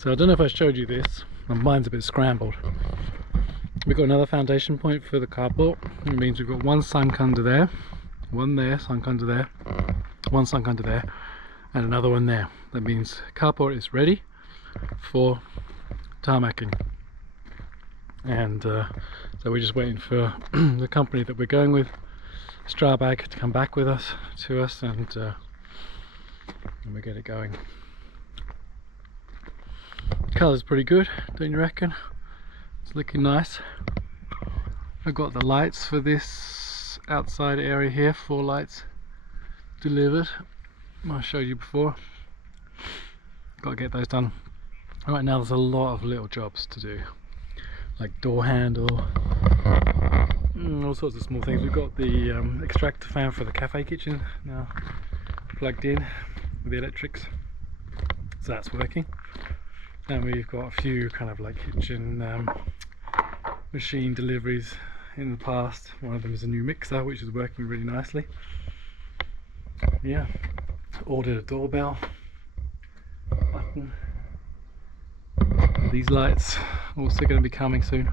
So I don't know if I showed you this, mine's a bit scrambled. We've got another foundation point for the carport. It means we've got one sunk under there, one there, sunk under there, one sunk under there, and another one there. That means carport is ready for tarmacking. And so we're just waiting for the company that we're going with, Strabag, to come back with us and we get it going. The colour's pretty good, don't you reckon? It's looking nice. I've got the lights for this outside area here, 4 lights delivered. I showed you before. Got to get those done. Right now there's a lot of little jobs to do, like door handle, all sorts of small things. We've got the extractor fan for the cafe kitchen now plugged in with the electrics, so that's working. And we've got a few kind of like kitchen machine deliveries in the past. One of them is a new mixer which is working really nicely. Yeah, ordered a doorbell button. These lights also going to be coming soon.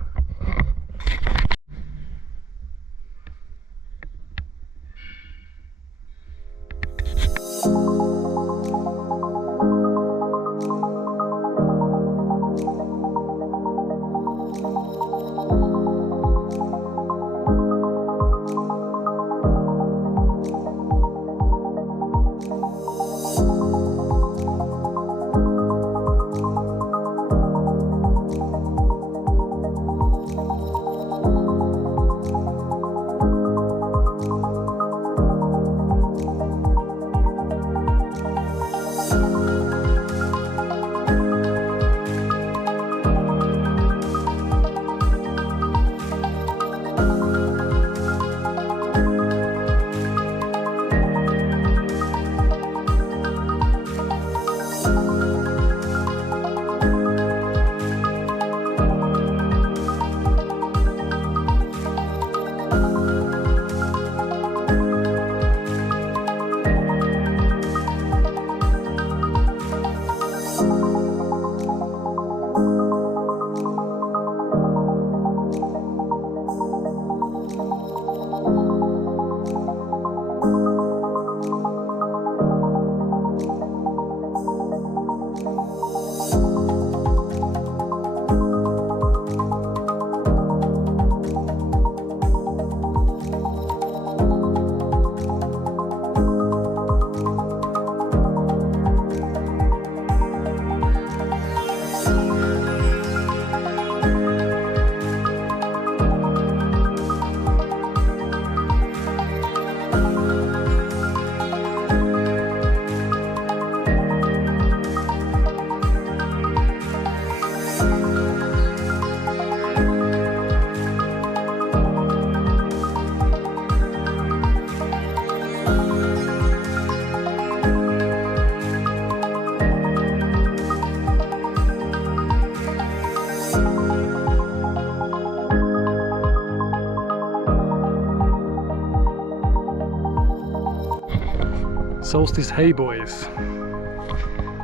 Solstice hay boys.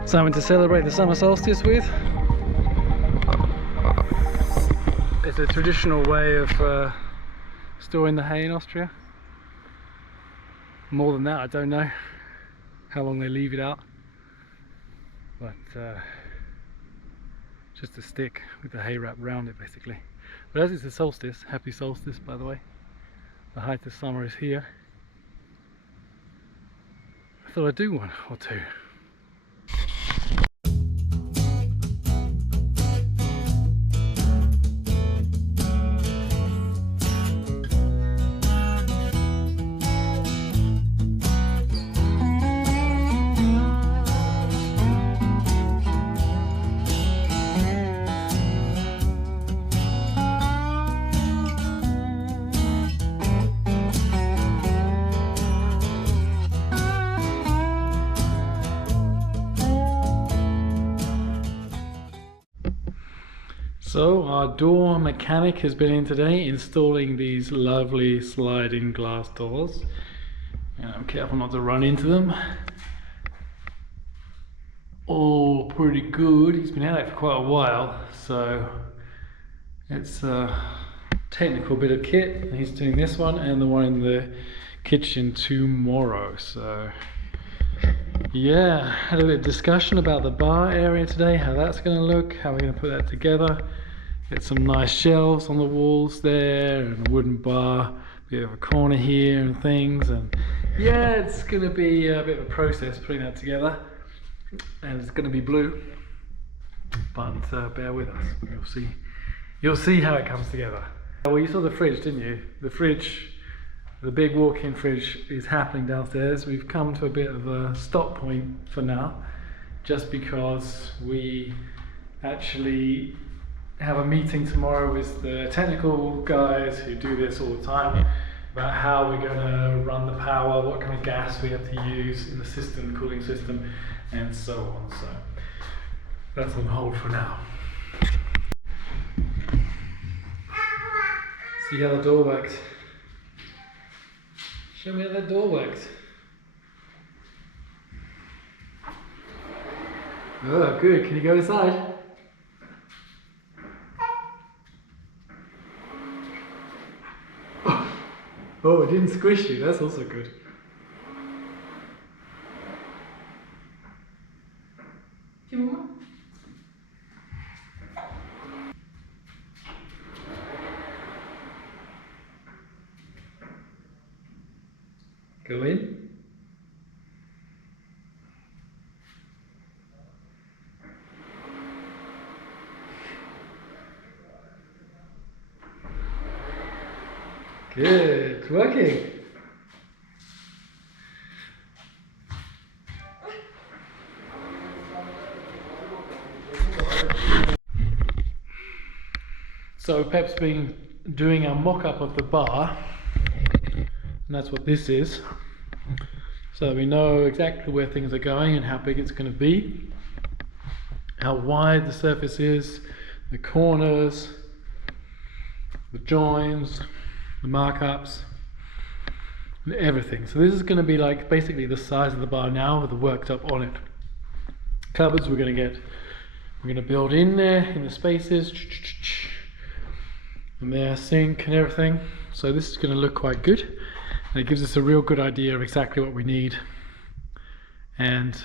Something to celebrate the summer solstice with. It's a traditional way of storing the hay in Austria. More than that, I don't know how long they leave it out, but just a stick with the hay wrapped around it basically. But as it's a solstice, happy solstice by the way, the height of summer is here, I thought I'd do one or two. So our door mechanic has been in today installing these lovely sliding glass doors, and I'm careful not to run into them. all pretty good. He's been at it for quite a while, so it's a technical bit of kit. And he's doing this one and the one in the kitchen tomorrow. So yeah, had a bit of discussion about the bar area today, how that's going to look, how we're going to put that together. Get some nice shelves on the walls there, and a wooden bar, bit of a corner here and things, and yeah, it's going to be a bit of a process putting that together, and it's going to be blue, but bear with us, you'll see how it comes together. Well, you saw the fridge, didn't you? The fridge, the big walk-in fridge is happening downstairs. We've come to a bit of a stop point for now, just because we actually have a meeting tomorrow with the technical guys who do this all the time about how we're going to run the power, what kind of gas we have to use in the system, the cooling system, and so on. So that's on hold for now. See how the door works. Show me how that door works. Oh, good. Can you go inside? Oh, it didn't squish you. That's also good. Go in. Good, it's working. So Pep's been doing a mock-up of the bar, and that's what this is. So we know exactly where things are going and how big it's going to be, how wide the surface is, the corners, the joins, the markups, and everything. So this is going to be like basically the size of the bar now with the worktop on it. Cupboards we're going to build in there in the spaces, and their sink and everything. So this is going to look quite good, and it gives us a real good idea of exactly what we need, and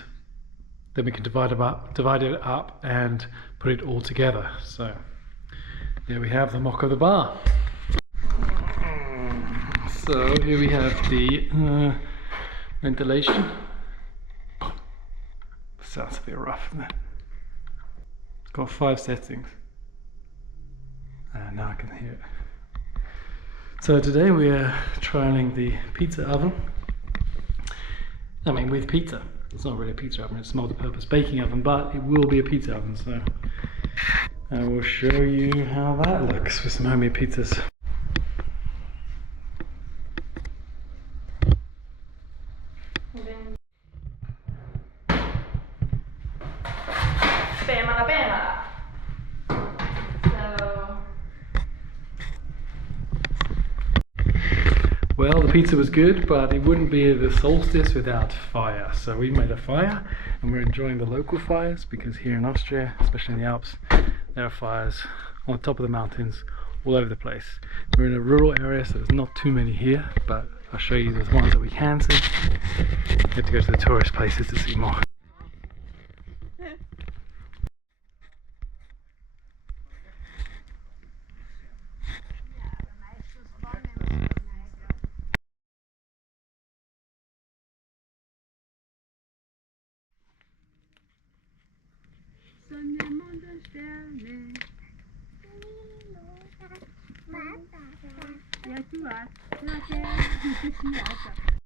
then we can divide it up and put it all together. So there we have the mock of the bar. So here we have the ventilation. Sounds a bit rough, isn't it? It's got 5 settings. Now I can hear it. So today we are trialing the pizza oven. I mean, with pizza. It's not really a pizza oven, it's a multi-purpose baking oven, but it will be a pizza oven. So I will show you how that looks with some homemade pizzas. Well, the pizza was good, but it wouldn't be the Solstice without fire. So we made a fire, and we're enjoying the local fires, because here in Austria, especially in the Alps, there are fires on the top of the mountains all over the place. We're in a rural area, so there's not too many here, but I'll show you the ones that we can see. You have to go to the tourist places to see more. Sonne, Mond und Sterne. Ja, du hast.